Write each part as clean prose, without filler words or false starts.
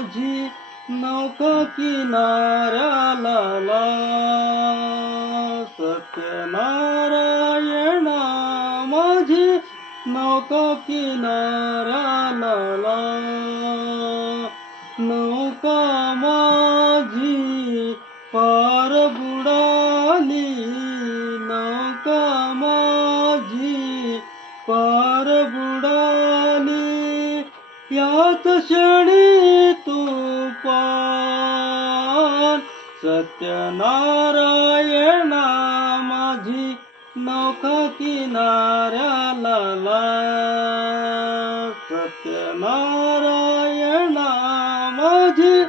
माझी नौका किनाऱ्याला ला. सत्यनारायणा माझी नौका किनाऱ्याला ला. नौका माझी पार बुडाली, नौका माझी पार बुडाली. याच क्षणी तुफान. सत्यनारायणा माझी नौका किनाऱ्याला ला. सत्यनारायणा माझी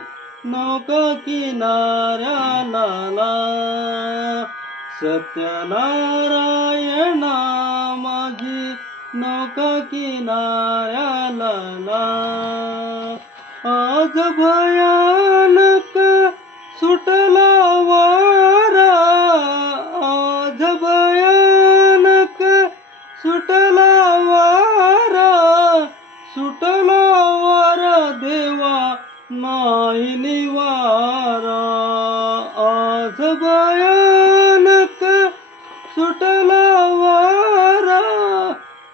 नौका किनाऱ्याला ला. सत्यनारायणा माझी नौका किनाऱ्याला ला. आज भयानक सुटला वारा, आज भयानक सुटला वारा. सुटला वारा देवा नाही निवारा. आज भयानक सुटला वारा,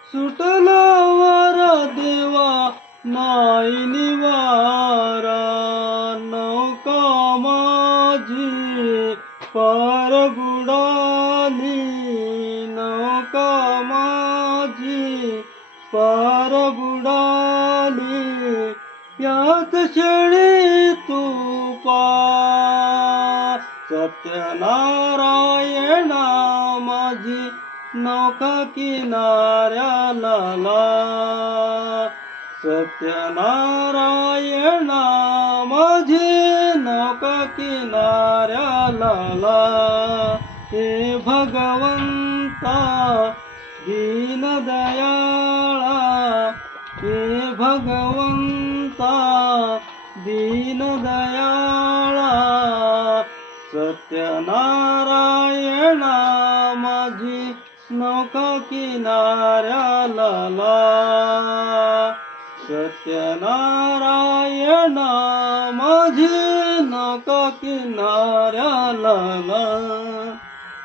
सुटला वारा देवा नाही निवारा. नौका माझी पार बुडाली, नौका माझी पार बुडाली. याच क्षणी तुफान. सत्यनारायणा माझी नौका किनाऱ्याला ला. सत्यनारायणा माझी नौका किनाऱ्याला ला. हे भगवंता दीनदयाळा, हे भगवंता दीनदयाळा. सत्यनारायणा माझी नौका किनाऱ्याला ला. सत्यनारायणा माझी नौका किनाऱ्याला ला.